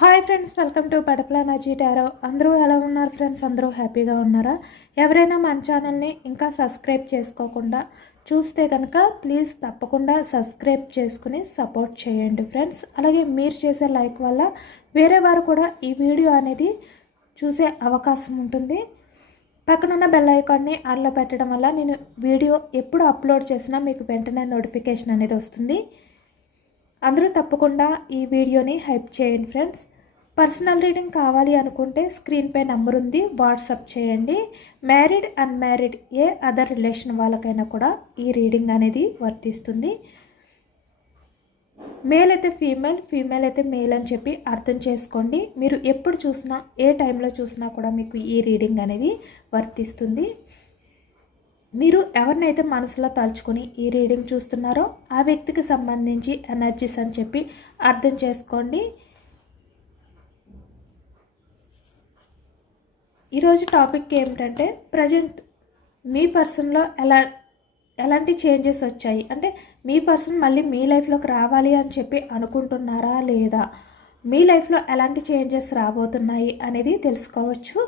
Hi friends, welcome to butterfly energy tarot. అందరూ ఎలా ఉన్నారు ఫ్రెండ్స్? అందరూ హ్యాపీగా ఉన్నారా? ఎవరైనా మన ఛానల్ని ఇంకా సబ్స్క్రైబ్ చేసుకోకుండా చూస్తే కనుక ప్లీజ్ తప్పకుండా సబ్స్క్రైబ్ చేసుకుని సపోర్ట్ చేయండి ఫ్రెండ్స్. అలాగే మీరు చేసే లైక్ వల్ల వేరే వారు కూడా ఈ వీడియో అనేది చూసే అవకాశం ఉంటుంది. పక్కనున్న బెల్ ఐకాన్ని ఆన్లో పెట్టడం వల్ల నేను వీడియో ఎప్పుడు అప్లోడ్ చేసినా మీకు వెంటనే నోటిఫికేషన్ అనేది వస్తుంది. అందరూ తప్పకుండా ఈ వీడియోని హైప్ చేయండి ఫ్రెండ్స్. పర్సనల్ రీడింగ్ కావాలి అనుకుంటే స్క్రీన్పై నెంబర్ ఉంది, వాట్సాప్ చేయండి. మ్యారీడ్ అన్మ్యారీడ్ ఏ అదర్ రిలేషన్ వాళ్ళకైనా కూడా ఈ రీడింగ్ అనేది వర్తిస్తుంది. మేల్ అయితే ఫీమేల్, ఫీమేల్ అయితే మేల్ అని చెప్పి అర్థం చేసుకోండి. మీరు ఎప్పుడు చూసినా ఏ టైంలో చూసినా కూడా మీకు ఈ రీడింగ్ అనేది వర్తిస్తుంది. మీరు ఎవరినైతే మనసులో తలుచుకొని ఈ రీడింగ్ చూస్తున్నారో ఆ వ్యక్తికి సంబంధించి ఎనర్జీస్ అని చెప్పి అర్థం చేసుకోండి. ఈరోజు టాపిక్ ఏమిటంటే ప్రజెంట్ మీ పర్సన్లో ఎలాంటి చేంజెస్ వచ్చాయి, అంటే మీ పర్సన్ మళ్ళీ మీ లైఫ్లోకి రావాలి అని చెప్పి అనుకుంటున్నారా లేదా, మీ లైఫ్లో ఎలాంటి చేంజెస్ రాబోతున్నాయి అనేది తెలుసుకోవచ్చు.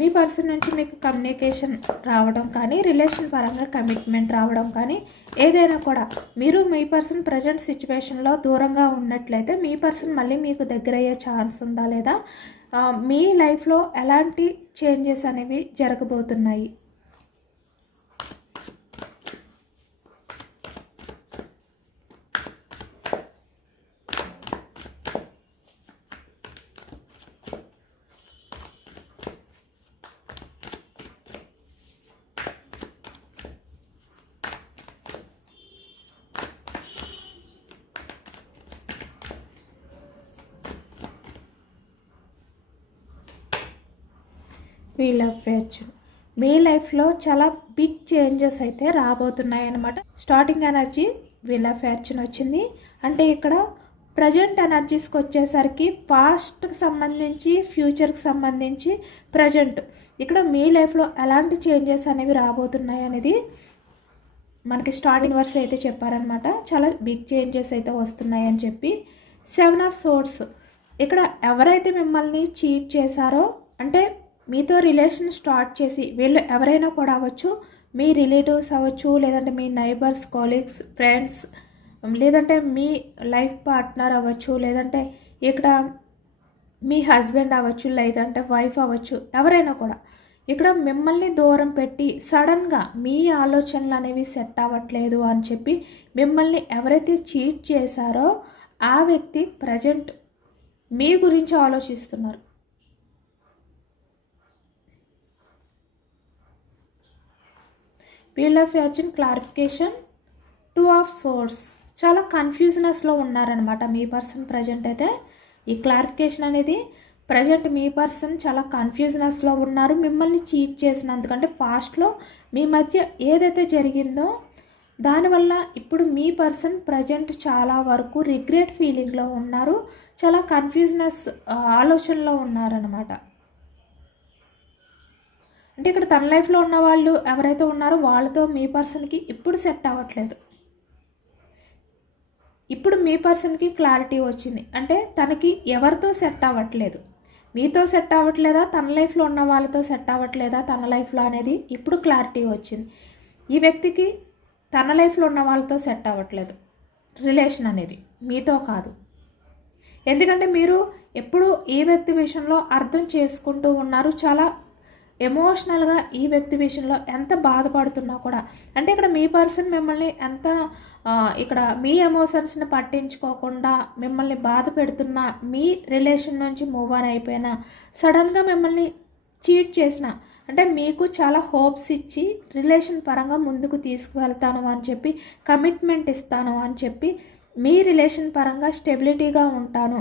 మీ పర్సన్ నుంచి మీకు కమ్యూనికేషన్ రావడం కానీ, రిలేషన్ పరంగా కమిట్మెంట్ రావడం కానీ, ఏదైనా కూడా మీరు మీ పర్సన్ ప్రజెంట్ సిచ్యువేషన్లో దూరంగా ఉన్నట్లయితే మీ పర్సన్ మళ్ళీ మీకు దగ్గర అయ్యే ఛాన్స్ ఉందా లేదా, మీ లైఫ్లో ఎలాంటి చేంజెస్ అనేవి జరగబోతున్నాయి. వీల్ ఆఫ్ ఫార్చ్యూన్ మీ లైఫ్లో చాలా బిగ్ చేంజెస్ అయితే రాబోతున్నాయి అన్నమాట. Starting energy wheel of fortune వచ్చింది. అంటే ఇక్కడ ప్రజెంట్ ఎనర్జీస్కి వచ్చేసరికి పాస్ట్కి సంబంధించి, ఫ్యూచర్కి సంబంధించి, ప్రజెంట్ ఇక్కడ మీ లైఫ్లో ఎలాంటి చేంజెస్ అనేవి రాబోతున్నాయి అనేది మనకి స్టార్టింగ్ వర్స్ అయితే చెప్పారనమాట. చాలా బిగ్ చేంజెస్ అయితే వస్తున్నాయి అని చెప్పి. 7 ఆఫ్ సోర్డ్స్ ఇక్కడ ఎవరైతే మిమ్మల్ని చీట్ చేశారో, అంటే మీతో రిలేషన్ స్టార్ట్ చేసి వీళ్ళు ఎవరైనా కూడా అవ్వచ్చు, మీ రిలేటివ్స్ అవ్వచ్చు, లేదంటే మీ నైబర్స్, కొలీగ్స్, ఫ్రెండ్స్, లేదంటే మీ లైఫ్ పార్ట్నర్ అవ్వచ్చు, లేదంటే ఇక్కడ మీ హస్బెండ్ అవ్వచ్చు, లేదంటే వైఫ్ అవ్వచ్చు, ఎవరైనా కూడా ఇక్కడ మిమ్మల్ని దూరం పెట్టి సడన్గా మీ ఆలోచనలు అనేవి సెట్ అవ్వట్లేదు అని చెప్పి మిమ్మల్ని ఎవరైతే చీట్ చేశారో ఆ వ్యక్తి ప్రజెంట్ మీ గురించి ఆలోచిస్తున్నారు. Wheel of fortune clarification, 2 of swords చాలా కన్ఫ్యూజనెస్లో ఉన్నారనమాట మీ పర్సన్ ప్రజెంట్ అయితే. ఈ క్లారిఫికేషన్ అనేది ప్రజెంట్ మీ పర్సన్ చాలా కన్ఫ్యూజనెస్లో ఉన్నారు మిమ్మల్ని చీట్ చేసినందుకంటే. పాస్ట్లో మీ మధ్య ఏదైతే జరిగిందో దానివల్ల ఇప్పుడు మీ పర్సన్ ప్రజెంట్ చాలా వరకు రిగ్రెట్ ఫీలింగ్లో ఉన్నారు, చాలా కన్ఫ్యూజనెస్ ఆలోచనలో ఉన్నారనమాట. అంటే ఇక్కడ తన లైఫ్లో ఉన్న వాళ్ళు ఎవరైతే ఉన్నారో వాళ్ళతో మీ పర్సన్కి ఇప్పుడు సెట్ అవ్వట్లేదు. ఇప్పుడు మీ పర్సన్కి క్లారిటీ వచ్చింది, అంటే తనకి ఎవరితో సెట్ అవ్వట్లేదు, మీతో సెట్ అవ్వట్లేదా, తన లైఫ్లో ఉన్న వాళ్ళతో సెట్ అవ్వట్లేదా తన లైఫ్లో అనేది ఇప్పుడు క్లారిటీ వచ్చింది. ఈ వ్యక్తికి తన లైఫ్లో ఉన్న వాళ్ళతో సెట్ అవ్వట్లేదు రిలేషన్ అనేది, మీతో కాదు. ఎందుకంటే మీరు ఎప్పుడు ఈ వ్యక్తి విషయంలో అర్థం చేసుకుంటూ ఉన్నారు, చాలా ఎమోషనల్గా ఈ వ్యక్తి విషయంలో ఎంత బాధపడుతున్నా కూడా. అంటే ఇక్కడ మీ పర్సన్ మిమ్మల్ని ఎంత ఇక్కడ మీ ఎమోషన్స్ని పట్టించుకోకుండా మిమ్మల్ని బాధ పెడుతున్నా, మీ రిలేషన్ నుంచి మూవ్ ఆన్ అయిపోయినా, సడన్గా మిమ్మల్ని చీట్ చేసిన, అంటే మీకు చాలా హోప్స్ ఇచ్చి రిలేషన్ పరంగా ముందుకు తీసుకువెళ్తాను అని చెప్పి, కమిట్మెంట్ ఇస్తాను అని చెప్పి, మీ రిలేషన్ పరంగా స్టెబిలిటీగా ఉంటాను,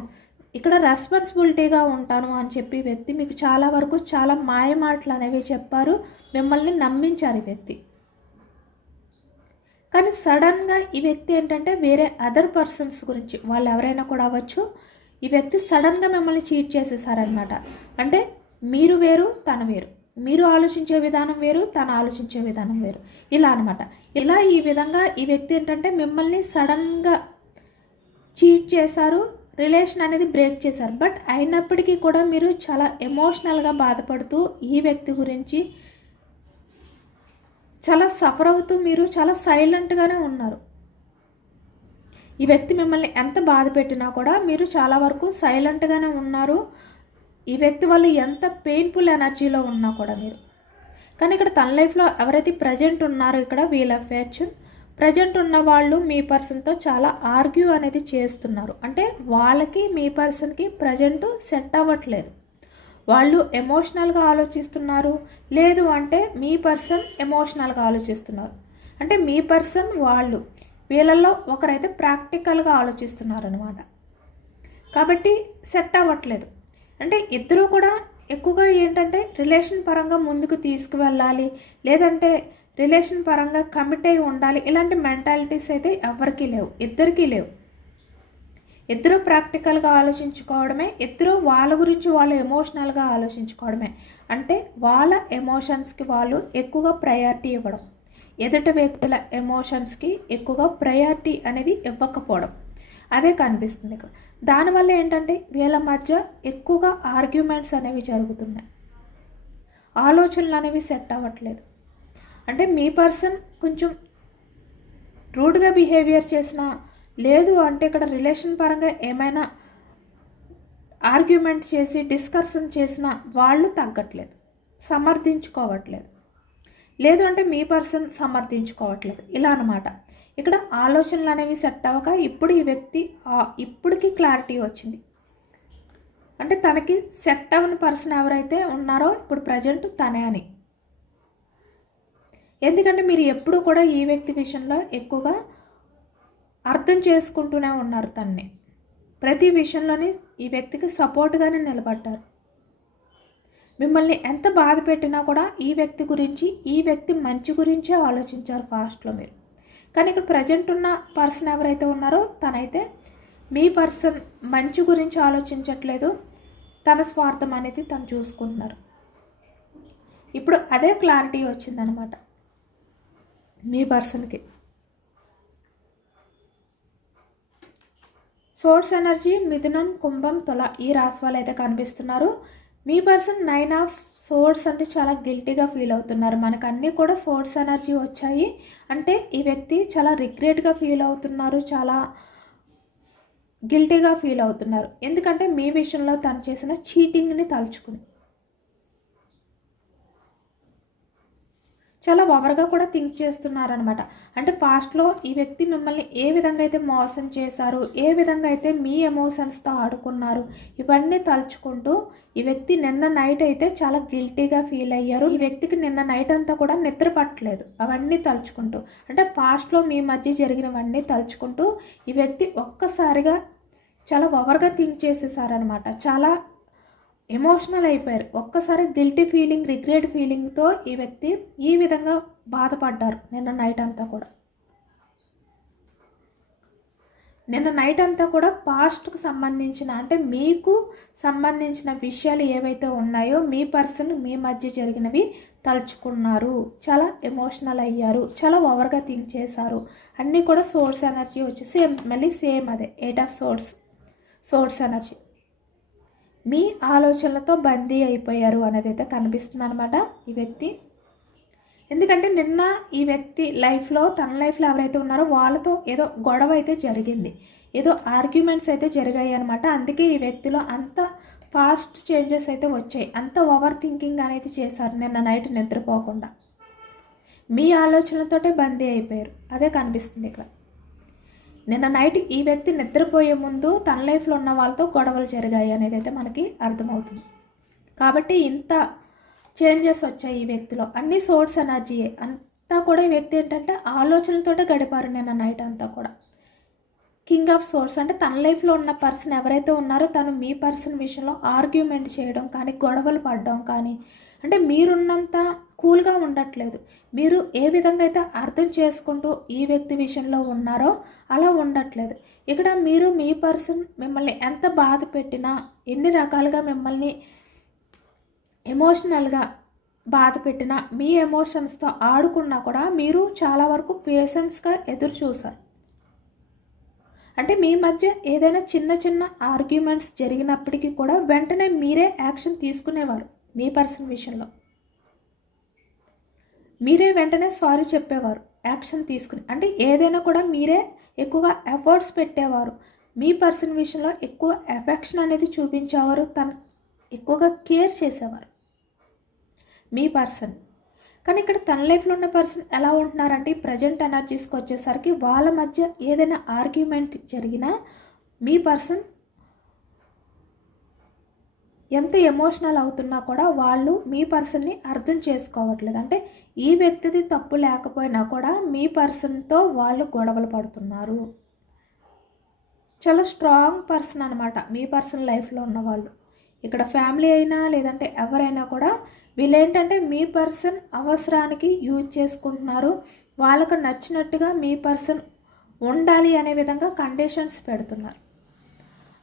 ఇక్కడ రెస్పాన్సిబిలిటీగా ఉంటాను అని చెప్పి వ్యక్తి మీకు చాలా వరకు చాలా మాయ మాటలు అనేవి చెప్పారు, మిమ్మల్ని నమ్మించారు ఈ వ్యక్తి. కానీ సడన్గా ఈ వ్యక్తి ఏంటంటే వేరే అదర్ పర్సన్స్ గురించి, వాళ్ళు ఎవరైనా కూడా అవ్వచ్చు, ఈ వ్యక్తి సడన్గా మిమ్మల్ని చీట్ చేసేసారనమాట. అంటే మీరు వేరు, తను వేరు, మీరు ఆలోచించే విధానం వేరు, తను ఆలోచించే విధానం వేరు, ఇలా అనమాట. ఇలా ఈ విధంగా ఈ వ్యక్తి ఏంటంటే మిమ్మల్ని సడన్గా చీట్ చేశారు, రిలేషన్ అనేది బ్రేక్ చేశారు. బట్ అయినప్పటికీ కూడా మీరు చాలా ఎమోషనల్గా బాధపడుతూ ఈ వ్యక్తి గురించి చాలా సఫర్ అవుతూ మీరు చాలా సైలెంట్గానే ఉన్నారు. ఈ వ్యక్తి మిమ్మల్ని ఎంత బాధ పెట్టినా కూడా మీరు చాలా వరకు సైలెంట్గానే ఉన్నారు. ఈ వ్యక్తి వల్ల ఎంత పెయిన్ఫుల్ ఎనర్జీలో ఉన్నా కూడా మీరు. కానీ ఇక్కడ తన లైఫ్లో ఎవరైతే ప్రజెంట్ ఉన్నారో ఇక్కడ వీల్ ఆఫ్ ఫార్చ్యూన్ ప్రజెంట్ ఉన్న వాళ్ళు మీ పర్సన్తో చాలా ఆర్గ్యూ అనేది చేస్తున్నారు. అంటే వాళ్ళకి మీ పర్సన్కి ప్రజెంట్ సెట్ అవ్వట్లేదు. వాళ్ళు ఎమోషనల్గా ఆలోచిస్తున్నారు, లేదు అంటే మీ పర్సన్ ఎమోషనల్గా ఆలోచిస్తున్నారు. అంటే మీ పర్సన్ వాళ్ళు వీళ్ళల్లో ఒకరైతే ప్రాక్టికల్గా ఆలోచిస్తున్నారు అనమాట. కాబట్టి సెట్ అవ్వట్లేదు. అంటే ఇద్దరూ కూడా ఎక్కువగా ఏంటంటే రిలేషన్ పరంగా ముందుకు తీసుకువెళ్ళాలి, లేదంటే రిలేషన్ పరంగా కమిట్ అయి ఉండాలి, ఇలాంటి మెంటాలిటీస్ అయితే ఎవరికీ లేవు, ఇద్దరికీ లేవు. ఇద్దరు ప్రాక్టికల్గా ఆలోచించుకోవడమే, ఇద్దరు వాళ్ళ గురించి వాళ్ళు ఎమోషనల్గా ఆలోచించుకోవడమే. అంటే వాళ్ళ ఎమోషన్స్కి వాళ్ళు ఎక్కువగా ప్రయారిటీ ఇవ్వడం, ఎదుటి వ్యక్తుల ఎమోషన్స్కి ఎక్కువగా ప్రయారిటీ అనేది ఇవ్వకపోవడం, అదే కనిపిస్తుంది ఇక్కడ. దానివల్ల ఏంటంటే వీళ్ళ మధ్య ఎక్కువగా ఆర్గ్యుమెంట్స్ అనేవి జరుగుతున్నాయి, ఆలోచనలు అనేవి సెట్ అవ్వట్లేదు. అంటే మీ పర్సన్ కొంచెం రూడ్గా బిహేవియర్ చేసినా, లేదు అంటే ఇక్కడ రిలేషన్ పరంగా ఏమైనా ఆర్గ్యుమెంట్ చేసి డిస్కషన్ చేసినా వాళ్ళు తగ్గట్లేదు, సమర్థించుకోవట్లేదు, లేదు అంటే మీ పర్సన్ సమర్థించుకోవట్లేదు, ఇలా అనమాట. ఇక్కడ ఆలోచనలు అనేవి సెట్ అవ్వక ఇప్పుడు ఈ వ్యక్తి ఇప్పటికి క్లారిటీ వచ్చింది. అంటే తనకి సెట్ అవ్వని పర్సన్ ఎవరైతే ఉన్నారో ఇప్పుడు ప్రజెంట్ తనే అని. ఎందుకంటే మీరు ఎప్పుడు కూడా ఈ వ్యక్తి విషయంలో ఎక్కువగా అర్థం చేసుకుంటూనే ఉన్నారు తన్ని. ప్రతి విషయంలోని ఈ వ్యక్తికి సపోర్ట్గానే నిలబడ్డారు. మిమ్మల్ని ఎంత బాధ పెట్టినా కూడా ఈ వ్యక్తి గురించి, ఈ వ్యక్తి మంచి గురించే ఆలోచించారు ఫాస్ట్లో మీరు. కానీ ఇక్కడ ప్రజెంట్ ఉన్న పర్సన్ ఎవరైతే ఉన్నారో తనైతే మీ పర్సన్ మంచి గురించి ఆలోచించట్లేదు, తన స్వార్థం అనేది తను చూసుకుంటున్నారు. ఇప్పుడు అదే క్లారిటీ వచ్చిందనమాట మీ పర్సన్కి. సోర్స్ ఎనర్జీ మిథునం, కుంభం, తుల ఈ రాశి వాళ్ళు అయితే కనిపిస్తున్నారు. మీ పర్సన్ 9 ఆఫ్ సోర్స్ అంటే చాలా గిల్టీగా ఫీల్ అవుతున్నారు. మనకు అన్నీ కూడా సోర్స్ ఎనర్జీ వచ్చాయి అంటే ఈ వ్యక్తి చాలా రిగ్రెట్గా ఫీల్ అవుతున్నారు, చాలా గిల్టీగా ఫీల్ అవుతున్నారు. ఎందుకంటే మీ విషయంలో తను చేసిన చీటింగ్ని తలుచుకుని చాలా ఓవర్గా కూడా థింక్ చేస్తున్నారనమాట. అంటే పాస్ట్లో ఈ వ్యక్తి మిమ్మల్ని ఏ విధంగా అయితే మోసం చేశారు, ఏ విధంగా అయితే మీ ఎమోషన్స్తో ఆడుకున్నారు, ఇవన్నీ తలుచుకుంటూ ఈ వ్యక్తి నిన్న నైట్ అయితే చాలా గిల్టీగా ఫీల్ అయ్యారు. ఈ వ్యక్తికి నిన్న నైట్ అంతా కూడా నిద్ర పట్టలేదు అవన్నీ తలుచుకుంటూ. అంటే పాస్ట్లో మీ మధ్య జరిగినవన్నీ తలుచుకుంటూ ఈ వ్యక్తి ఒక్కసారిగా చాలా ఓవర్గా థింక్ చేసేసారనమాట. చాలా ఎమోషనల్ అయిపోయారు. ఒక్కసారి గిల్టీ ఫీలింగ్, రిగ్రెట్ ఫీలింగ్తో ఈ వ్యక్తి ఈ విధంగా బాధపడ్డారు నిన్న నైట్ అంతా కూడా. నిన్న నైట్ అంతా కూడా పాస్ట్కి సంబంధించిన, అంటే మీకు సంబంధించిన విషయాలు ఏవైతే ఉన్నాయో మీ పర్సన్ మీ మధ్య జరిగినవి తలుచుకున్నారు, చాలా ఎమోషనల్ అయ్యారు, చాలా ఓవర్గా థింక్ చేశారు. అన్నీ కూడా సోర్స్ ఎనర్జీ వచ్చి మళ్ళీ సేమ్ అదే 8 ఆఫ్ సోర్స్ ఎనర్జీ. మీ ఆలోచనలతో బందీ అయిపోయారు అనేది అయితే కనిపిస్తుంది అనమాట ఈ వ్యక్తి. ఎందుకంటే నిన్న ఈ వ్యక్తి లైఫ్లో, తన లైఫ్లో ఎవరైతే ఉన్నారో వాళ్ళతో ఏదో గొడవ అయితే జరిగింది, ఏదో ఆర్గ్యుమెంట్స్ అయితే జరిగాయి అనమాట. అందుకే ఈ వ్యక్తిలో అంత ఫాస్ట్ చేంజెస్ అయితే వచ్చాయి, అంత ఓవర్ థింకింగ్ అనేది చేశారు నిన్న నైట్ నిద్రపోకుండా. మీ ఆలోచనలతోటే బందీ అయిపోయారు, అదే కనిపిస్తుంది ఇక్కడ. నిన్న నైట్ ఈ వ్యక్తి నిద్రపోయే ముందు తన లైఫ్లో ఉన్న వాళ్ళతో గొడవలు జరిగాయి అనేది అయితే మనకి అర్థమవుతుంది. కాబట్టి ఇంత చేంజెస్ వచ్చాయి ఈ వ్యక్తిలో, అన్ని సోర్స్ ఎనర్జీయే అంతా కూడా. ఈ వ్యక్తి ఏంటంటే ఆలోచనలతోటే గడిపారు నిన్న నైట్ అంతా కూడా. కింగ్ ఆఫ్ సోర్స్ అంటే తన లైఫ్లో ఉన్న పర్సన్ ఎవరైతే ఉన్నారో తను మీ పర్సన్ విషయంలో ఆర్గ్యుమెంట్ చేయడం కానీ, గొడవలు పడడం కానీ, అంటే మీరున్నంత కూల్గా ఉండట్లేదు. మీరు ఏ విధంగా అయితే అర్థం చేసుకుంటూ ఈ వ్యక్తి విషయంలో ఉన్నారో అలా ఉండట్లేదు. ఇక్కడ మీరు మీ పర్సన్ మిమ్మల్ని ఎంత బాధ పెట్టినా, ఎన్ని రకాలుగా మిమ్మల్ని ఎమోషనల్గా బాధ పెట్టినా, మీ ఎమోషన్స్తో ఆడుకున్నా కూడా మీరు చాలా వరకు పేషెన్స్గా ఎదురు చూసారు. అంటే మీ మధ్య ఏదైనా చిన్న చిన్న ఆర్గ్యుమెంట్స్ జరిగినప్పటికీ కూడా వెంటనే మీరే యాక్షన్ తీసుకునేవారు. మీ పర్సన్ విషయంలో మీరే వెంటనే సారీ చెప్పేవారు యాక్షన్ తీసుకుని. అంటే ఏదైనా కూడా మీరే ఎక్కువగా ఎఫర్ట్స్ పెట్టేవారు. మీ పర్సన్ విషయంలో ఎక్కువ ఎఫెక్షన్ అనేది చూపించేవారు. తను ఎక్కువగా కేర్ చేసేవారు మీ పర్సన్. కానీ ఇక్కడ తన లైఫ్లో ఉన్న పర్సన్ ఎలా ఉంటున్నారంటే ప్రజెంట్ ఎనర్జీస్కి వచ్చేసరికి వాళ్ళ మధ్య ఏదైనా ఆర్గ్యుమెంట్ జరిగినా మీ పర్సన్ ఎంత ఎమోషనల్ అవుతున్నా కూడా వాళ్ళు మీ పర్సన్ని అర్థం చేసుకోవట్లేదు. అంటే ఈ వ్యక్తిది తప్పు లేకపోయినా కూడా మీ పర్సన్తో వాళ్ళు గొడవలు పడుతున్నారు. చాలా స్ట్రాంగ్ పర్సన్ అనమాట మీ పర్సన్ లైఫ్లో ఉన్నవాళ్ళు. ఇక్కడ ఫ్యామిలీ అయినా లేదంటే ఎవరైనా కూడా వీళ్ళేంటంటే మీ పర్సన్ అవసరానికి యూజ్ చేసుకుంటున్నారు. వాళ్ళకు నచ్చినట్టుగా మీ పర్సన్ ఉండాలి అనే విధంగా కండిషన్స్ పెడుతున్నారు.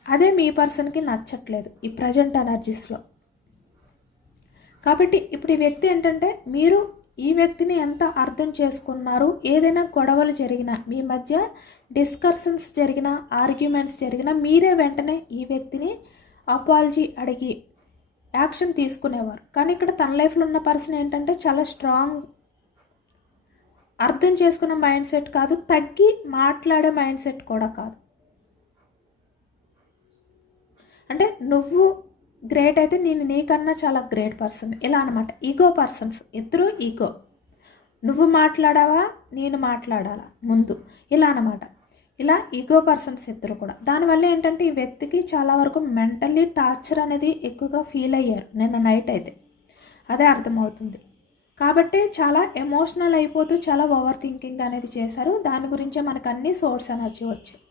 అదే మీ పర్సన్కి నచ్చట్లేదు ఈ ప్రజెంట్ ఎనర్జీస్లో. కాబట్టి ఇప్పుడు ఈ వ్యక్తి ఏంటంటే మీరు ఈ వ్యక్తిని ఎంత అర్థం చేసుకున్నారు, ఏదైనా గొడవలు జరిగినా, మీ మధ్య డిస్కషన్స్ జరిగినా, ఆర్గ్యుమెంట్స్ జరిగినా మీరే వెంటనే ఈ వ్యక్తిని అపాలజీ అడిగి యాక్షన్ తీసుకునేవారు. కానీ ఇక్కడ తన లైఫ్లో ఉన్న పర్సన్ ఏంటంటే చాలా స్ట్రాంగ్, అర్థం చేసుకున్న మైండ్ సెట్ కాదు, తగ్గి మాట్లాడే మైండ్ సెట్ కూడా కాదు. అంటే నువ్వు గ్రేట్ అయితే నేను నీకన్నా చాలా గ్రేట్ పర్సన్ ఇలా అనమాట. ఈగో పర్సన్స్ ఇద్దరు ఈగో. నువ్వు మాట్లాడావా నేను మాట్లాడాలా ముందు ఇలా అనమాట. ఇలా ఈగో పర్సన్స్ ఇద్దరు కూడా. దానివల్ల ఏంటంటే ఈ వ్యక్తికి చాలా వరకు మెంటల్లీ టార్చర్ అనేది ఎక్కువగా ఫీల్ అయ్యారు నిన్న నైట్ అయితే. అదే అర్థమవుతుంది. కాబట్టి చాలా ఎమోషనల్ అయిపోతూ చాలా ఓవర్ థింకింగ్ అనేది చేశారు. దాని గురించే మనకు అన్ని సోర్స్ ఎనర్జీ వచ్చాయి.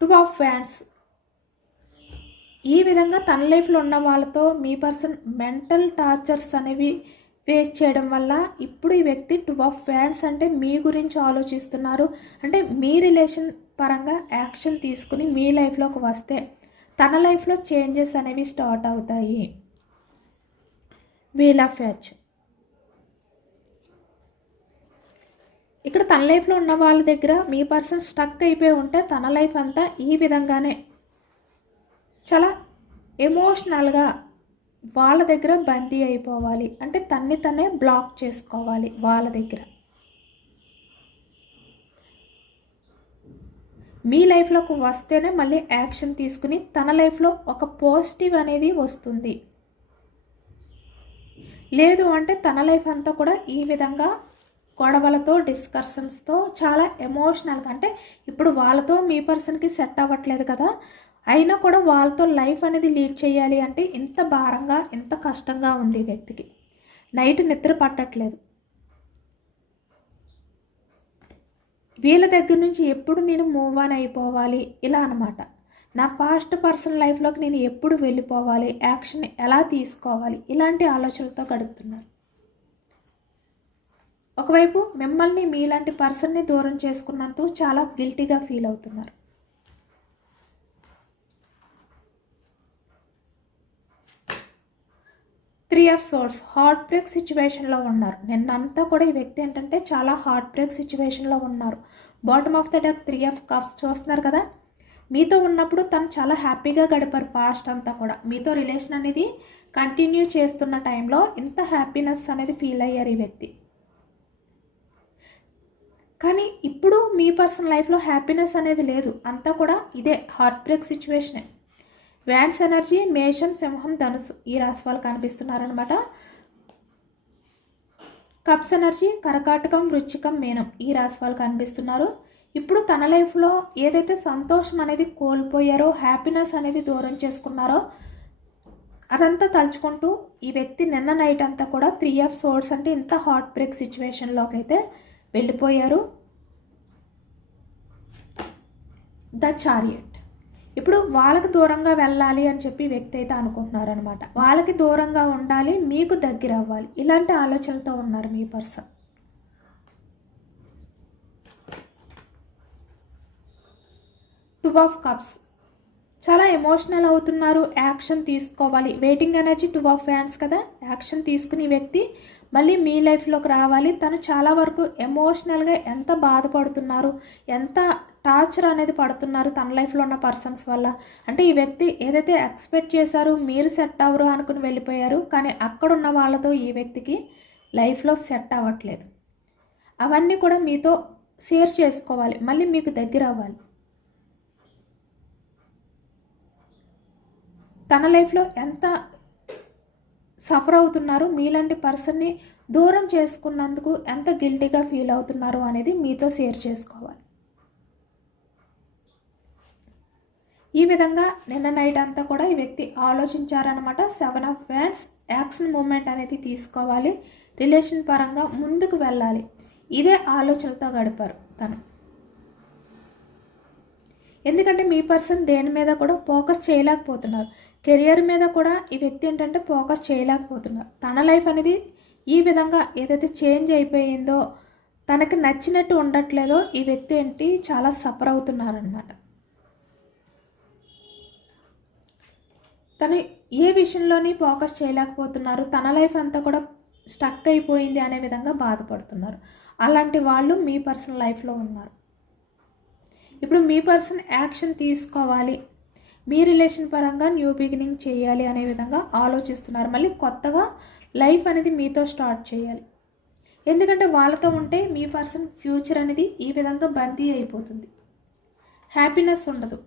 Two of wands. ఈ విధంగా తన లైఫ్లో ఉన్న వాళ్ళతో మీ పర్సన్ మెంటల్ టార్చర్స్ అనేవి ఫేస్ చేయడం వల్ల ఇప్పుడు ఈ వ్యక్తి టూ ఆఫ్ వ్యాండ్స్ అంటే మీ గురించి ఆలోచిస్తున్నారు. అంటే మీ రిలేషన్ పరంగా యాక్షన్ తీసుకుని మీ లైఫ్లోకి వస్తే తన లైఫ్లో చేంజెస్ అనేవి స్టార్ట్ అవుతాయి. Wheel of fortune. ఇక్కడ తన లైఫ్లో ఉన్న వాళ్ళ దగ్గర మీ పర్సన్ స్టక్ అయిపోయి ఉంటే తన లైఫ్ అంతా ఈ విధంగానే చాలా ఎమోషనల్గా వాళ్ళ దగ్గర బందీ అయిపోవాలి. అంటే తన్ని తనే బ్లాక్ చేసుకోవాలి వాళ్ళ దగ్గర. మీ లైఫ్లోకి వస్తేనే మళ్ళీ యాక్షన్ తీసుకుని తన లైఫ్లో ఒక పాజిటివ్ అనేది వస్తుంది. లేదు అంటే తన లైఫ్ అంతా కూడా ఈ విధంగా గొడవలతో డిస్కషన్స్తో చాలా ఎమోషనల్గా, అంటే ఇప్పుడు వాళ్ళతో మీ పర్సన్కి సెట్ అవ్వట్లేదు కదా, అయినా కూడా వాళ్ళతో లైఫ్ అనేది లీడ్ చేయాలి అంటే ఇంత భారంగా ఇంత కష్టంగా ఉంది వ్యక్తికి. నైట్ నిద్ర పట్టట్లేదు. వీళ్ళ దగ్గర నుంచి ఎప్పుడు నేను మూవ్ ఆన్ అయిపోవాలి ఇలా అనమాట. నా పాస్ట్ పర్సన్ లైఫ్లోకి నేను ఎప్పుడు వెళ్ళిపోవాలి, యాక్షన్ ఎలా తీసుకోవాలి ఇలాంటి ఆలోచనలతో గడుపుతున్నారు. ఒకవైపు మిమ్మల్ని మీలాంటి పర్సన్ని దూరం చేసుకున్నందుకు చాలా గిల్టీగా ఫీల్ అవుతున్నారు. Three of swords. Heart break సిచ్యువేషన్లో ఉన్నారు. నిన్నంతా కూడా ఈ వ్యక్తి ఏంటంటే చాలా హార్ట్ బ్రేక్ సిచ్యువేషన్లో ఉన్నారు. Bottom of the deck 3 of cups చూస్తున్నారు కదా. మీతో ఉన్నప్పుడు తను చాలా హ్యాపీగా గడిపారు పాస్ట్ అంతా కూడా. మీతో రిలేషన్ అనేది కంటిన్యూ చేస్తున్న టైంలో ఇంత హ్యాపీనెస్ అనేది ఫీల్ అయ్యారు ఈ వ్యక్తి. కానీ ఇప్పుడు మీ పర్సనల్ లైఫ్లో హ్యాపీనెస్ అనేది లేదు. అంతా కూడా ఇదే హార్ట్ బ్రేక్ సిచ్యువేషనే. వ్యాన్స్ ఎనర్జీ మేషం, సింహం, ధనుసు ఈ రాశి వాళ్ళు కనిపిస్తున్నారనమాట. కప్స్ ఎనర్జీ కర్కాటకం, వృశ్చికం, మీనం ఈ రాశి వాళ్ళు కనిపిస్తున్నారు. ఇప్పుడు తన లైఫ్లో ఏదైతే సంతోషం అనేది కోల్పోయారో, హ్యాపీనెస్ అనేది దూరం చేసుకున్నారో అదంతా తలుచుకుంటూ ఈ వ్యక్తి నిన్న నైట్ అంతా కూడా 3 ఆఫ్ సోర్స్ అంటే ఇంత హార్ట్ బ్రేక్ సిచ్యువేషన్లోకి అయితే వెళ్ళిపోయారు. The chariot. ఇప్పుడు వాళ్ళకి దూరంగా వెళ్ళాలి అని చెప్పి వ్యక్తి అయితే అనుకుంటున్నారనమాట. వాళ్ళకి దూరంగా ఉండాలి, మీకు దగ్గర అవ్వాలి, ఇలాంటి ఆలోచనలతో ఉన్నారు మీ పర్సన్. టూ ఆఫ్ కప్స్, చాలా ఎమోషనల్ అవుతున్నారు, యాక్షన్ తీసుకోవాలి. Waiting energy, two of hands కదా, యాక్షన్ తీసుకుని వ్యక్తి మళ్ళీ మీ లైఫ్లోకి రావాలి. తను చాలా వరకు ఎమోషనల్గా ఎంత బాధపడుతున్నారు, ఎంత టార్చర్ అనేది పడుతున్నారు తన లైఫ్లో ఉన్న పర్సన్స్ వల్ల. అంటే ఈ వ్యక్తి ఏదైతే ఎక్స్పెక్ట్ చేశారో మీరు సెట్ అవ్వరు అనుకుని వెళ్ళిపోయారు, కానీ అక్కడున్న వాళ్ళతో ఈ వ్యక్తికి లైఫ్లో సెట్ అవ్వట్లేదు. అవన్నీ కూడా మీతో షేర్ చేసుకోవాలి, మళ్ళీ మీకు దగ్గర అవ్వాలి. తన లైఫ్లో ఎంత సఫర్ అవుతున్నారు, మీలాంటి పర్సన్ని దూరం చేసుకున్నందుకు ఎంత గిల్టీగా ఫీల్ అవుతున్నారు అనేది మీతో షేర్ చేసుకోవాలి. ఈ విధంగా నిన్న నైట్ అంతా కూడా ఈ వ్యక్తి ఆలోచించారనమాట. 7 ఆఫ్ హ్యాండ్స్, యాక్షన్ మూమెంట్ అనేది తీసుకోవాలి, రిలేషన్ పరంగా ముందుకు వెళ్ళాలి, ఇదే ఆలోచనతో గడిపారు తను. ఎందుకంటే మీ పర్సన్ దేని మీద కూడా ఫోకస్ చేయలేకపోతున్నారు, కెరియర్ మీద కూడా ఈ వ్యక్తి ఏంటంటే ఫోకస్ చేయలేకపోతున్నారు. తన లైఫ్ అనేది ఈ విధంగా ఏదైతే చేంజ్ అయిపోయిందో, తనకి నచ్చినట్టు ఉండట్లేదో ఈ వ్యక్తి ఏంటి చాలా సఫర్ అవుతున్నారనమాట. తను ఏ విషయంలోని ఫోకస్ చేయలేకపోతున్నారు, తన లైఫ్ అంతా కూడా స్టక్ అయిపోయింది అనే విధంగా బాధపడుతున్నారు. అలాంటి వాళ్ళు మీ పర్సన్ లైఫ్లో ఉన్నారు. ఇప్పుడు మీ పర్సన్ యాక్షన్ తీసుకోవాలి, మీ రిలేషన్ పరంగా న్యూ బిగినింగ్ చేయాలి అనే విధంగా ఆలోచిస్తున్నారు. మళ్ళీ కొత్తగా లైఫ్ అనేది మీతో స్టార్ట్ చేయాలి. ఎందుకంటే వాళ్ళతో ఉంటే మీ పర్సన్ ఫ్యూచర్ అనేది ఈ విధంగా బందీ అయిపోతుంది, హ్యాపీనెస్ ఉండదు.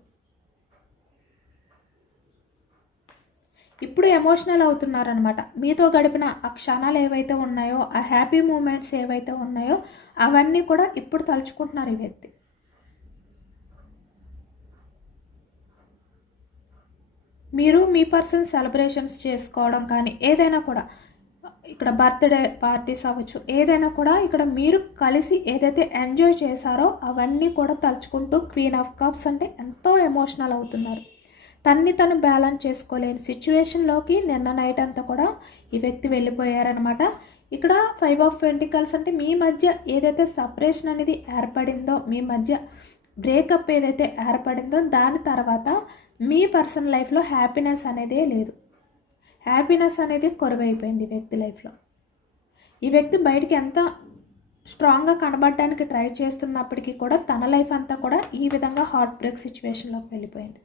ఇప్పుడు ఎమోషనల్ అవుతున్నారనమాట. మీతో గడిపిన ఆ క్షణాలు ఏవైతే ఉన్నాయో, ఆ హ్యాపీ మూమెంట్స్ ఏవైతే ఉన్నాయో అవన్నీ కూడా ఇప్పుడు తలుచుకుంటున్నారు ఈ వ్యక్తి. మీరు మీ పర్సన్ సెలబ్రేషన్స్ చేసుకోవడం కానీ ఏదైనా కూడా, ఇక్కడ బర్త్డే పార్టీస్ అవ్వచ్చు, ఏదైనా కూడా ఇక్కడ మీరు కలిసి ఏదైతే ఎంజాయ్ చేశారో అవన్నీ కూడా తలుచుకుంటూ క్వీన్ ఆఫ్ కప్స్ అంటే ఎంతో ఎమోషనల్ అవుతున్నారు. తను బ్యాలెన్స్ చేసుకోలేని సిచ్యువేషన్లోకి నిన్న నైట్ అంతా కూడా ఈ వ్యక్తి వెళ్ళిపోయారనమాట. ఇక్కడ 5 ఆఫ్ పెంటికల్స్ అంటే మీ మధ్య ఏదైతే సపరేషన్ అనేది ఏర్పడిందో, మీ మధ్య బ్రేకప్ ఏదైతే ఏర్పడిందో దాని తర్వాత మీ పర్సన్ లైఫ్లో హ్యాపీనెస్ అనేదే లేదు, హ్యాపీనెస్ అనేది కొరవైపోయింది ఈ వ్యక్తి లైఫ్లో. ఈ వ్యక్తి బయటికి ఎంత స్ట్రాంగ్గా కనబడడానికి ట్రై చేస్తున్నప్పటికీ కూడా తన లైఫ్ అంతా కూడా ఈ విధంగా హార్ట్ బ్రేక్ సిచ్యువేషన్లోకి వెళ్ళిపోయింది.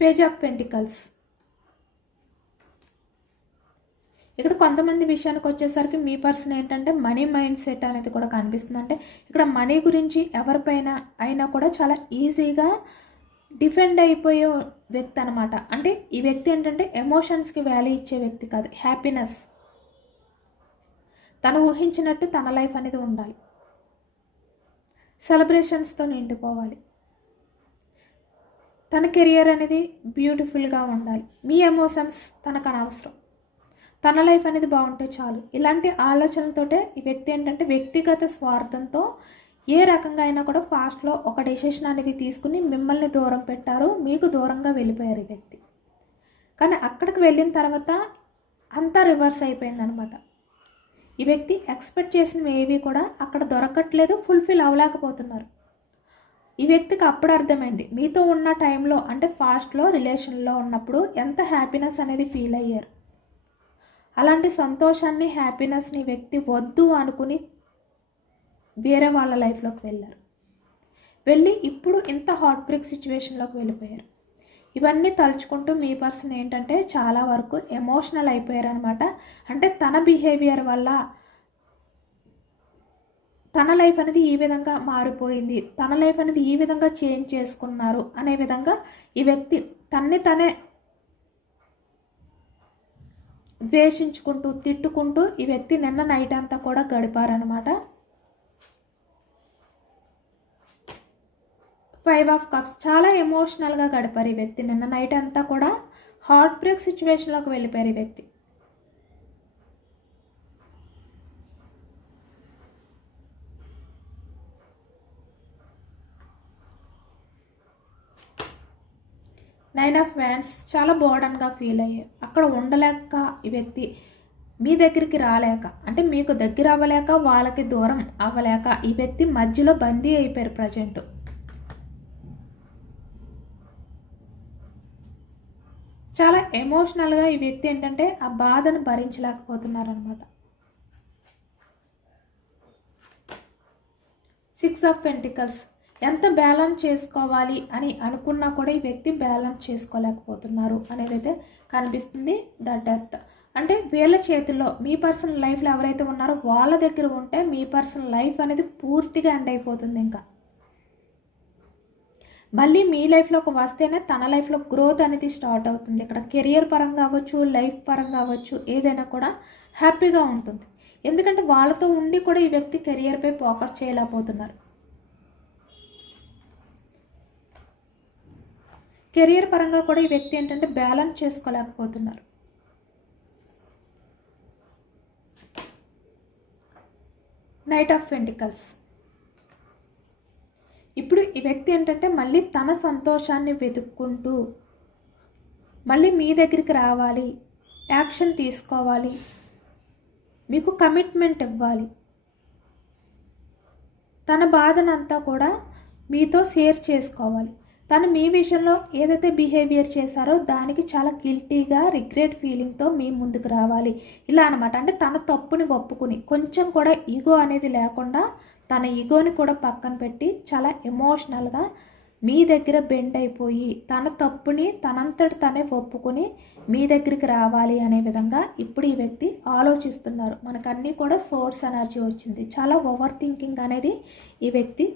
పేజ్ ఆఫ్ పెంటికల్స్, ఇక్కడ కొంతమంది విషయానికి వచ్చేసరికి మీ పర్సన్ ఏంటంటే మనీ మైండ్ సెట్ అనేది కూడా కనిపిస్తుంది. అంటే ఇక్కడ మనీ గురించి ఎవరిపైన అయినా కూడా చాలా ఈజీగా డిఫెండ్ అయిపోయే వ్యక్తి అనమాట. అంటే ఈ వ్యక్తి ఏంటంటే ఎమోషన్స్కి వాల్యూ ఇచ్చే వ్యక్తి కాదు, హ్యాపీనెస్, తను ఊహించినట్టు తన లైఫ్ అనేది ఉండాలి, సెలబ్రేషన్స్తో నిండిపోవాలి, తన కెరియర్ అనేది బ్యూటిఫుల్గా ఉండాలి, మీ ఎమోషన్స్ తనకు అనవసరం, తన లైఫ్ అనేది బాగుంటే చాలు. ఇలాంటి ఆలోచనలతోటే ఈ వ్యక్తి ఏంటంటే వ్యక్తిగత స్వార్థంతో ఏ రకంగా అయినా కూడా ఫాస్ట్లో ఒక డెసిషన్ అనేది తీసుకుని మిమ్మల్ని దూరం పెట్టారు, మీకు దూరంగా వెళ్ళిపోయారు ఈ వ్యక్తి. కానీ అక్కడికి వెళ్ళిన తర్వాత అంతా రివర్స్ అయిపోయిందనమాట. ఈ వ్యక్తి ఎక్స్పెక్ట్ చేసినవి ఏవి కూడా అక్కడ దొరకట్లేదు, ఫుల్ఫిల్ అవ్వలేకపోతున్నారు. ఈ వ్యక్తికి అప్పుడు అర్థమైంది మీతో ఉన్న టైంలో, అంటే ఫాస్ట్లో రిలేషన్లో ఉన్నప్పుడు ఎంత హ్యాపీనెస్ అనేది ఫీల్ అయ్యారు. అలాంటి సంతోషాన్ని, హ్యాపీనెస్ని వ్యక్తి వద్దు అనుకుని వేరే వాళ్ళ లైఫ్లోకి వెళ్ళారు. వెళ్ళి ఇప్పుడు ఇంత హార్ట్ బ్రేక్ సిచ్యువేషన్లోకి వెళ్ళిపోయారు. ఇవన్నీ తలుచుకుంటూ మీ పర్సన్ ఏంటంటే చాలా వరకు ఎమోషనల్ అయిపోయారనమాట. అంటే తన బిహేవియర్ వల్ల తన లైఫ్ అనేది ఈ విధంగా మారిపోయింది, తన లైఫ్ అనేది ఈ విధంగా చేంజ్ చేసుకున్నారు అనే విధంగా ఈ వ్యక్తి తనే ద్వేషించుకుంటూ, తిట్టుకుంటూ ఈ వ్యక్తి నిన్న నైట్ అంతా కూడా గడిపారనమాట. 5 ఆఫ్ కప్స్, చాలా ఎమోషనల్గా గడిపారు ఈ వ్యక్తి నిన్న నైట్ అంతా కూడా. హార్ట్ బ్రేక్ సిచ్యువేషన్లోకి వెళ్ళిపోయారు ఈ వ్యక్తి. 9 ఆఫ్ వ్యాండ్స్ చాలా బోర్డన్గా ఫీల్ అయ్యారు. అక్కడ ఉండలేక ఈ వ్యక్తి మీ దగ్గరికి రాలేక, అంటే మీకు దగ్గర అవ్వలేక వాళ్ళకి దూరం అవ్వలేక ఈ వ్యక్తి మధ్యలో బందీ అయిపోయారు ప్రజెంట్. చాలా ఎమోషనల్గా ఈ వ్యక్తి ఏంటంటే ఆ బాధను భరించలేకపోతున్నారనమాట. 6 ఆఫ్ పెంటికల్స్. ఎంత బ్యాలెన్స్ చేసుకోవాలి అని అనుకున్నా కూడా ఈ వ్యక్తి బ్యాలెన్స్ చేసుకోలేకపోతున్నారు అనేది అయితే కనిపిస్తుంది. The death. అంటే వీళ్ళ చేతుల్లో మీ పర్సనల్ లైఫ్లో ఎవరైతే ఉన్నారో వాళ్ళ దగ్గర ఉంటే మీ పర్సనల్ లైఫ్ అనేది పూర్తిగా ఎండ్ అయిపోతుంది. ఇంకా మళ్ళీ మీ లైఫ్లోకి వస్తేనే తన లైఫ్లో గ్రోత్ అనేది స్టార్ట్ అవుతుంది. ఇక్కడ కెరియర్ పరంగా అవ్వచ్చు, లైఫ్ పరంగా అవ్వచ్చు, ఏదైనా కూడా హ్యాపీగా ఉంటుంది. ఎందుకంటే వాళ్ళతో ఉండి కూడా ఈ వ్యక్తి కెరియర్పై ఫోకస్ చేయలేకపోతున్నారు. కెరియర్ పరంగా కూడా ఈ వ్యక్తి ఏంటంటే బ్యాలెన్స్ చేసుకోలేకపోతున్నారు. Knight of pentacles. ఇప్పుడు ఈ వ్యక్తి ఏంటంటే మళ్ళీ తన సంతోషాన్ని వెతుక్కుంటూ మళ్ళీ మీ దగ్గరికి రావాలి, యాక్షన్ తీసుకోవాలి, మీకు కమిట్మెంట్ ఇవ్వాలి, తన బాధనంతా కూడా మీతో షేర్ చేసుకోవాలి. తను మీ విషయంలో ఏదైతే బిహేవియర్ చేశారో దానికి చాలా గిల్టీగా రిగ్రెట్ ఫీలింగ్తో మీ ముందుకు రావాలి. ఇలా అనమాట. అంటే తన తప్పుని ఒప్పుకుని కొంచెం కూడా ఈగో అనేది లేకుండా తన ఈగోని కూడా పక్కన పెట్టి చాలా ఎమోషనల్గా మీ దగ్గర బెండ్ అయిపోయి తన తప్పుని తనంతటి తనే ఒప్పుకొని మీ దగ్గరికి రావాలి అనే విధంగా ఇప్పుడు ఈ వ్యక్తి ఆలోచిస్తున్నారు. మనకన్నీ కూడా సోర్స్ ఎనర్జీ వచ్చింది. చాలా ఓవర్ థింకింగ్ అనేది ఈ వ్యక్తి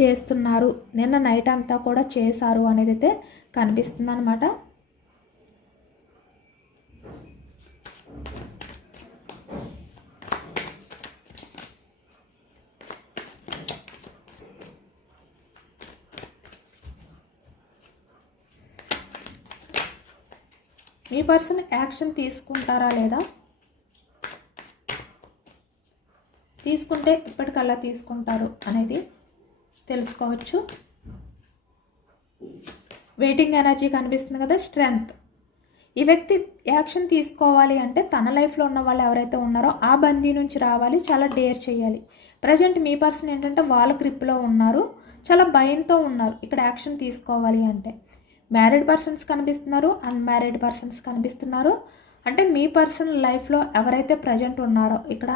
చేస్తున్నారు. నిన్న నైట్ అంతా కూడా చేశారు అనేది అయితే కనిపిస్తుంది అన్నమాట. మీ పర్సన్ యాక్షన్ తీసుకుంటారా లేదా, తీసుకుంటే ఇప్పటికల్లా తీసుకుంటారు అనేది తెలుసుకోవచ్చు. వెయిటింగ్ ఎనర్జీ కనిపిస్తుంది కదా, స్ట్రెంగ్త్. ఈ వ్యక్తి యాక్షన్ తీసుకోవాలి అంటే తన లైఫ్లో ఉన్న వాళ్ళు ఎవరైతే ఉన్నారో ఆ బందీ నుంచి రావాలి, చాలా డేర్ చేయాలి. ప్రజెంట్ మీ పర్సన్ ఏంటంటే వాళ్ళ గ్రిప్లో ఉన్నారు, చాలా భయంతో ఉన్నారు ఇక్కడ యాక్షన్ తీసుకోవాలి అంటే. మ్యారీడ్ పర్సన్స్ కనిపిస్తున్నారు, అన్మ్యారీడ్ పర్సన్స్ కనిపిస్తున్నారు. అంటే మీ పర్సన్ లైఫ్లో ఎవరైతే ప్రజెంట్ ఉన్నారో ఇక్కడ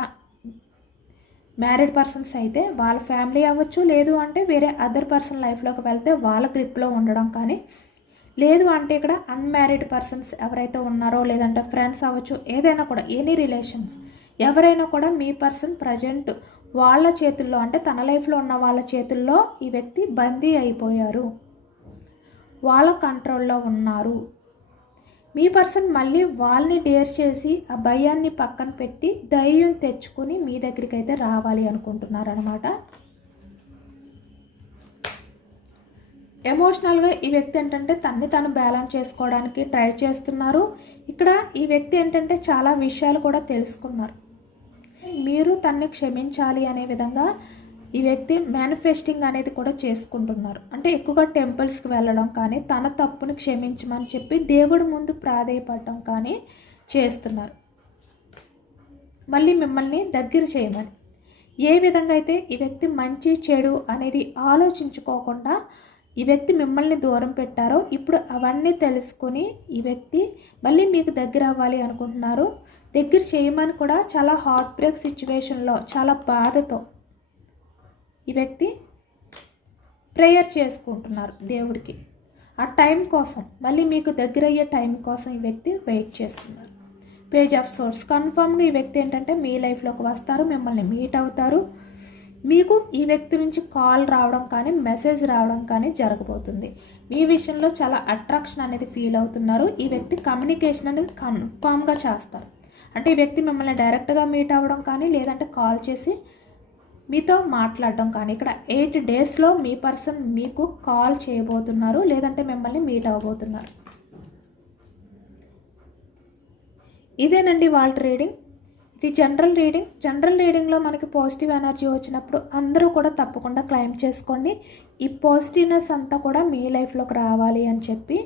మ్యారీడ్ పర్సన్స్ అయితే వాళ్ళ ఫ్యామిలీ అవ్వచ్చు, లేదు అంటే వేరే అదర్ పర్సన్ లైఫ్లోకి వెళ్తే వాళ్ళ గ్రిప్లో ఉండడం కానీ, లేదు అంటే ఇక్కడ అన్మ్యారీడ్ పర్సన్స్ ఎవరైతే ఉన్నారో లేదంటే ఫ్రెండ్స్ అవ్వచ్చు, ఏదైనా కూడా ఎనీ రిలేషన్స్ ఎవరైనా కూడా మీ పర్సన్ ప్రజెంట్ వాళ్ళ చేతుల్లో అంటే తన లైఫ్లో ఉన్న వాళ్ళ చేతుల్లో ఈ వ్యక్తి బందీ అయిపోయారు, వాళ్ళ కంట్రోల్లో ఉన్నారు. మీ పర్సన్ మళ్ళీ వాళ్ళని డేర్ చేసి ఆ భయాన్ని పక్కన పెట్టి ధైర్యం తెచ్చుకొని మీ దగ్గరికి అయితే రావాలి అనుకుంటున్నారు అనమాట. ఎమోషనల్గా ఈ వ్యక్తి ఏంటంటే తన్ని తను బ్యాలెన్స్ చేసుకోవడానికి ట్రై చేస్తున్నారు. ఇక్కడ ఈ వ్యక్తి ఏంటంటే చాలా విషయాలు కూడా తెలుసుకున్నారు. మీరు తన్ని క్షమించాలి అనే విధంగా ఈ వ్యక్తి మేనిఫెస్టింగ్ అనేది కూడా చేసుకుంటున్నారు. అంటే ఎక్కువగా టెంపుల్స్కి వెళ్ళడం కానీ, తన తప్పుని క్షమించమని చెప్పి దేవుడి ముందు ప్రాధేయపడడం కానీ చేస్తున్నారు. మళ్ళీ మిమ్మల్ని దగ్గర చేయమని. ఏ విధంగా అయితే ఈ వ్యక్తి మంచి చెడు అనేది ఆలోచించుకోకుండా ఈ వ్యక్తి మిమ్మల్ని దూరం పెట్టారో ఇప్పుడు అవన్నీ తెలుసుకొని ఈ వ్యక్తి మళ్ళీ మీకు దగ్గర అవ్వాలి అనుకుంటున్నారు. దగ్గర చేయమని కూడా చాలా హార్ట్ బ్రేక్ సిచ్యువేషన్లో చాలా బాధతో ఈ వ్యక్తి ప్రేయర్ చేసుకుంటున్నారు దేవుడికి. ఆ టైం కోసం మళ్ళీ మీకు దగ్గర అయ్యే టైం కోసం ఈ వ్యక్తి వెయిట్ చేస్తున్నారు. Page of swords. కన్ఫామ్గా ఈ వ్యక్తి ఏంటంటే మీ లైఫ్లోకి వస్తారు, మిమ్మల్ని మీట్ అవుతారు. మీకు ఈ వ్యక్తి నుంచి కాల్ రావడం కానీ మెసేజ్ రావడం కానీ జరగబోతుంది. మీ విషయంలో చాలా అట్రాక్షన్ అనేది ఫీల్ అవుతున్నారు. ఈ వ్యక్తి కమ్యూనికేషన్ అనేది కన్ఫామ్గా చేస్తారు. అంటే ఈ వ్యక్తి మిమ్మల్ని డైరెక్ట్గా మీట్ అవ్వడం కానీ లేదంటే కాల్ చేసి మీతో మాట్లాడడం కానీ. ఇక్కడ 8 డేస్లో మీ పర్సన్ మీకు కాల్ చేయబోతున్నారు లేదంటే మిమ్మల్ని మీట్ అవ్వబోతున్నారు. ఇదేనండి వాళ్ళ రీడింగ్. ఇది జనరల్ రీడింగ్. జనరల్ రీడింగ్లో మనకి పాజిటివ్ ఎనర్జీ వచ్చినప్పుడు అందరూ కూడా తప్పకుండా క్లైమ్ చేసుకోండి. ఈ పాజిటివ్నెస్ అంతా కూడా మీ లైఫ్లోకి రావాలి అని చెప్పి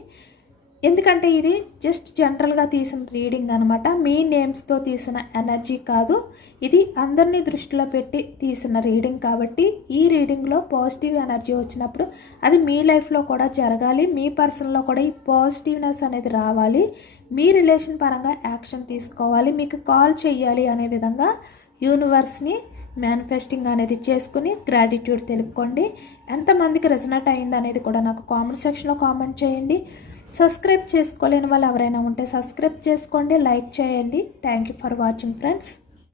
ఎందుకంటే ఇది జస్ట్ జనరల్గా తీసిన రీడింగ్ అనమాట. మీ నేమ్స్తో తీసిన ఎనర్జీ కాదు, ఇది అందరినీ దృష్టిలో పెట్టి తీసిన రీడింగ్. కాబట్టి ఈ రీడింగ్లో పాజిటివ్ ఎనర్జీ వచ్చినప్పుడు అది మీ లైఫ్లో కూడా జరగాలి, మీ పర్సన్లో కూడా ఈ పాజిటివ్నెస్ అనేది రావాలి, మీ రిలేషన్ పరంగా యాక్షన్ తీసుకోవాలి, మీకు కాల్ చేయాలి అనే విధంగా యూనివర్స్ని మేనిఫెస్టింగ్ అనేది చేసుకుని గ్రాటిట్యూడ్ తెలుపుకోండి. ఎంతమందికి రెజనేట్ అయింది అనేది కూడా నాకు కామెంట్ సెక్షన్లో కామెంట్ చేయండి. సబ్స్క్రైబ్ చేసుకోలేని వాళ్ళు ఎవరైనా ఉంటే సబ్స్క్రైబ్ చేసుకోండి, లైక్ చేయండి. Thank you for watching friends.